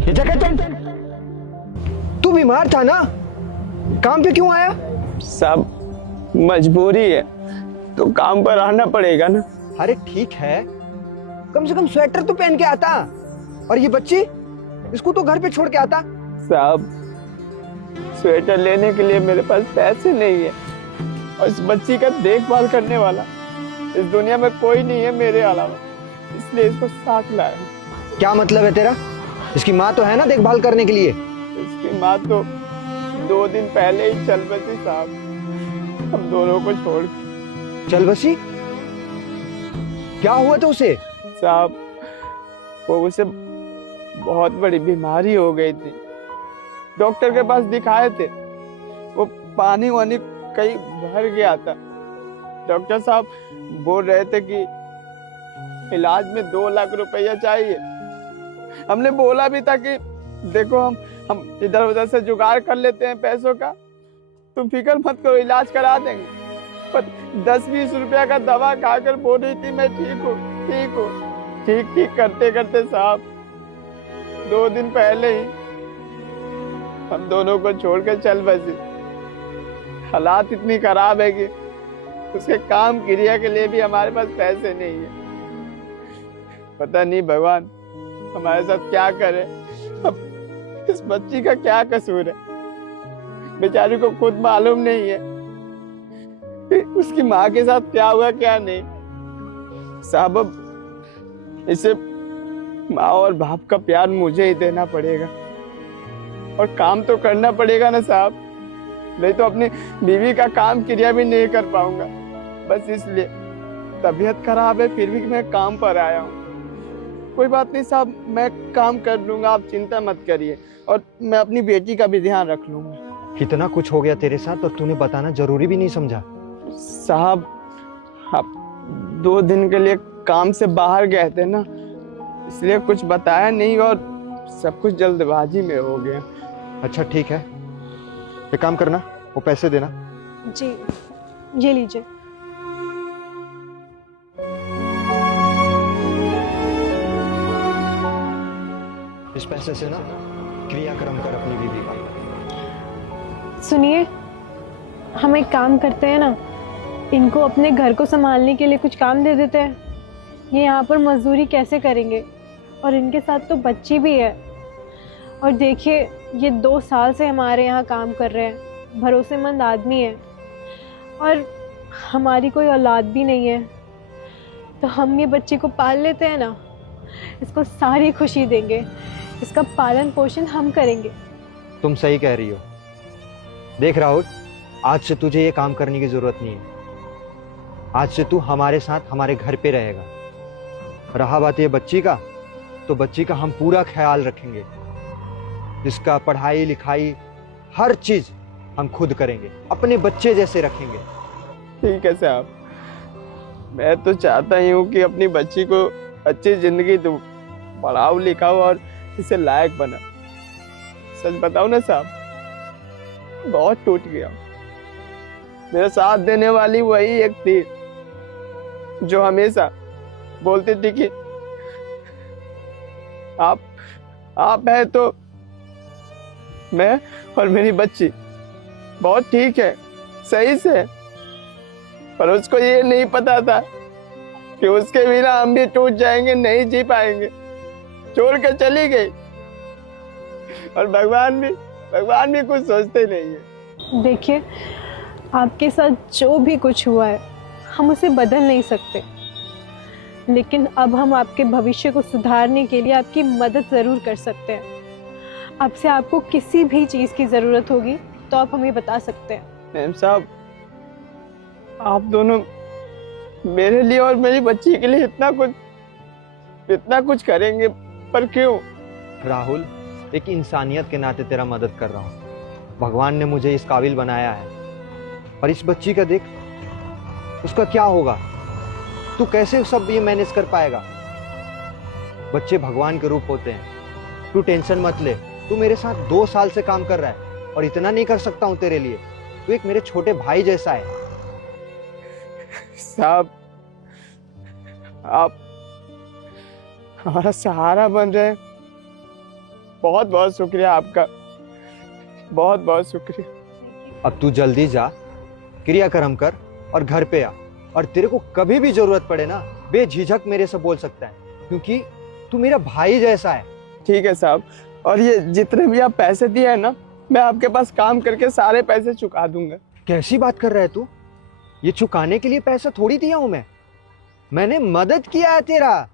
ये जैकेट तू बीमार था ना, काम पे क्यों आया? सब मजबूरी है तो काम पर आना पड़ेगा ना। अरे ठीक है, कम से कम स्वेटर तो पहन के आता। और ये बच्ची, इसको तो घर पे छोड़ के आता। साहब, स्वेटर लेने के लिए मेरे पास पैसे नहीं है और इस बच्ची का देखभाल करने वाला इस दुनिया में कोई नहीं है मेरे अलावा, इसलिए इसको साथ लाया। क्या मतलब है तेरा? इसकी माँ तो है ना देखभाल करने के लिए। इसकी माँ तो 2 दिन पहले ही चल बसी साहब, हम दोनों को छोड़ के। चल बसी? क्या हुआ था उसे? साहब, वो उसे बहुत बड़ी बीमारी हो गई थी, डॉक्टर के पास दिखाए थे, वो पानी वानी कहीं भर गया था। डॉक्टर साहब बोल रहे थे कि इलाज में 2 लाख रुपया चाहिए। हमने बोला भी था कि देखो हम इधर उधर से जुगाड़ कर लेते हैं पैसों का, तुम फिक्र मत करो, इलाज करा देंगे। पर 10-20 रुपया का दवा खाकर बोल रही थी मैं ठीक हूँ ठीक हूँ। ठीक करते करते साहब 2 दिन पहले ही हम दोनों को छोड़कर चल बसी। हालात इतनी खराब है कि उसके काम क्रिया के लिए भी हमारे पास पैसे नहीं है। पता नहीं भगवान हमारे साथ क्या करे। अब इस बच्ची का क्या कसूर है, बेचारी को खुद मालूम नहीं है कि उसकी माँ के साथ क्या हुआ क्या नहीं। साहब, अब इसे माँ और बाप का प्यार मुझे ही देना पड़ेगा और काम तो करना पड़ेगा ना साहब, नहीं तो अपनी बीवी का काम क्रिया भी नहीं कर पाऊंगा। बस इसलिए तबीयत खराब है फिर भी मैं काम पर आया हूँ। कोई बात नहीं साहब, मैं काम कर लूंगा, आप चिंता मत करिए, और मैं अपनी बेटी का भी ध्यान रख लूंगा। कितना कुछ हो गया तेरे साथ और तूने बताना जरूरी भी नहीं समझा। साहब, आप 2 दिन के लिए काम से बाहर गए थे ना, इसलिए कुछ बताया नहीं और सब कुछ जल्दबाजी में हो गया। अच्छा ठीक है, एक काम करना, वो पैसे देना। जी, ये लीजिए। इस पैसे से ना क्रियाक्रम कर अपनी बीवी का। सुनिए, हम एक काम करते हैं ना, इनको अपने घर को संभालने के लिए कुछ काम दे देते हैं। ये यहाँ पर मजदूरी कैसे करेंगे, और इनके साथ तो बच्ची भी है। और देखिए, ये 2 साल से हमारे यहाँ काम कर रहे हैं, भरोसेमंद आदमी है, और हमारी कोई औलाद भी नहीं है, तो हम ये बच्ची को पाल लेते हैं ना, इसको सारी खुशी देंगे, इसका पालन पोषण हम करेंगे। तुम सही कह रही हो। देख राहुल, आज से तुझे ये काम करने की जरूरत नहीं है। आज से तू हमारे साथ हमारे घर पे रहेगा। रहा बात ये बच्ची का, तो बच्ची का हम पूरा ख्याल रखेंगे। इसका पढ़ाई लिखाई हर चीज हम खुद करेंगे, अपने बच्चे जैसे रखेंगे। ठीक है साहब, मैं तो चाहता ही हूँ कि अपनी बच्ची को अच्छी जिंदगी दूँ, पढ़ाओ लिखाओ और इसे लायक बना। सच बताओ ना साहब, बहुत टूट गया। मेरा साथ देने वाली वही एक थी जो हमेशा बोलती थी कि आप है तो मैं और मेरी बच्ची बहुत ठीक है, सही से। पर उसको ये नहीं पता था कि उसके बिना हम भी टूट जाएंगे, नहीं जी पाएंगे। छोड़ कर चली गई, और भगवान भी कुछ सोचते नहीं है। देखिए, आपके साथ जो भी कुछ हुआ है हम उसे बदल नहीं सकते, लेकिन अब हम आपके भविष्य को सुधारने के लिए आपकी मदद ज़रूर कर सकते हैं। अब से आपको किसी भी चीज़ की ज़रूरत होगी तो आप हमें बता सकते हैं। मैम साहब, आप दोनों मेरे लिए और मेरी बच्ची के लिए इतना कुछ करेंगे, पर क्यों? राहुल, एक इंसानियत के नाते तेरा मदद कर रहा हूँ। भगवान ने मुझे इस काबिल बनाया है। और इस बच्ची का देख, उसका क्या होगा? तू कैसे सब ये मैनेज कर पाएगा? बच्चे भगवान के रूप होते हैं। तू टेंशन मत ले। तू मेरे साथ 2 साल से काम कर रहा है और इतना नहीं कर सकता हूँ तेरे लिए? तू एक मेरे छोटे भाई जैसा है। साहब, आप हमारा सहारा बन रहे हैं, बहुत बहुत शुक्रिया आपका, बहुत बहुत शुक्रिया। अब तू जल्दी जा, क्रियाक्रम कर और घर पे आ। और तेरे को कभी भी जरूरत पड़े ना, बेझिझक मेरे से बोल सकता है, क्योंकि तू मेरा भाई जैसा है। ठीक है साहब, और ये जितने भी आप पैसे दिए हैं ना, मैं आपके पास काम करके सारे पैसे चुका दूंगा। कैसी बात कर रहा है तू? ये चुकाने के लिए पैसा थोड़ी दिया हूं मैंने मदद किया है तेरा।